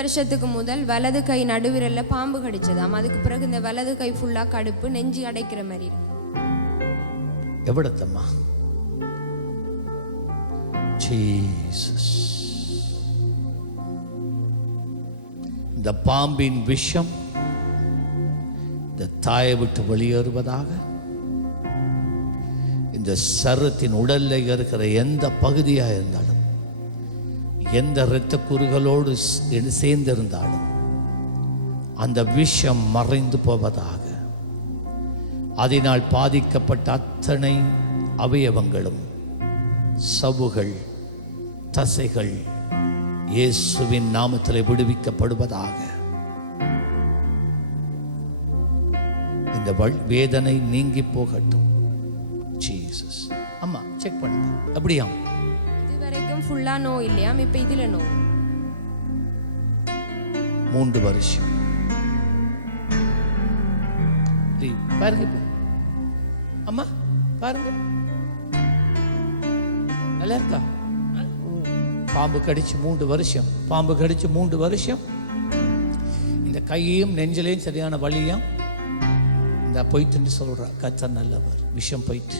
வருஷத்துக்கு முதல் வலது கை நடுவிரல்ல பாம்பு கடிச்சதாம். அதுக்கு பிறகு இந்த வலது கை ஃபுல்லா கடுப்பு, நெஞ்சு அடைக்கிற மாதிரி இருக்கு. எவ்வளத்தம்மா ஜீசஸ். இந்த பாம்பின் விஷம் இந்த தாயை விட்டு வெளியேறுவதாக. இந்த சரத்தின் உடல்ல இருக்கிற எந்த பகுதியா இருந்தாலும், எந்த இரத்த கூறுகளோடு சேர்ந்திருந்தாலும் அந்த விஷம் மறைந்து போவதாக. அதனால் பாதிக்கப்பட்ட அத்தனை அவயவங்களும், சவ்வுகள், தசைகள் இயேசுவின் நாமத்தில் விடுவிக்கப்படுவதாக. இந்த வேதனை நீங்கி போகட்டும். ஜீசஸ். அம்மா செக் பண்ணுங்க. அப்படியா? இதுவரைக்கும் ஃபுல்லா நோ இல்லையாம், இப்ப இதுல நோ. 3 வருஷம் பாருங்க. அம்மா பாருங்க, நல்லா இருக்கா? பாம்பு கடிச்சு 3 வருஷம், பாம்பு கடிச்சு 3 வருஷம். இந்த கையையும் நெஞ்சிலையும் சரியான வலியும் இந்த போயிட்டு சொல்ற கர்த்தர் நல்லவர். விஷம் போயிட்டு